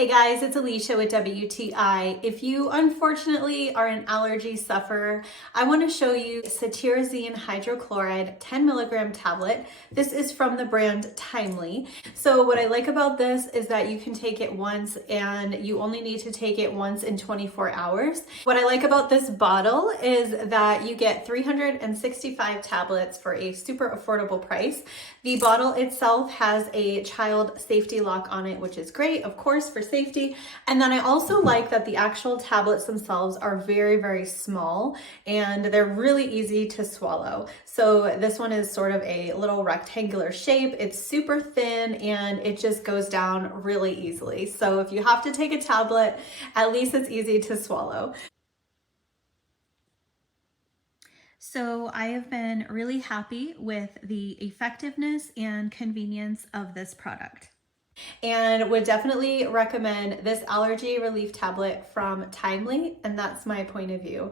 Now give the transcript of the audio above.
Hey guys, it's Alicia with WTI. If you unfortunately are an allergy sufferer, I want to show you Cetirizine hydrochloride 10 milligram tablet. This is from the brand Timely. So what I like about this is that you can take it once and you only need to take it once in 24 hours. What I like about this bottle is that you get 365 tablets for a super affordable price. The bottle itself has a child safety lock on it, which is great, of course, for safety. And then I also like that the actual tablets themselves are very, very small and they're really easy to swallow. So this one is sort of a little rectangular shape. It's super thin and it just goes down really easily. So if you have to take a tablet, at least it's easy to swallow. So I have been really happy with the effectiveness and convenience of this product, and would definitely recommend this allergy relief tablet from Timely, and that's my point of view.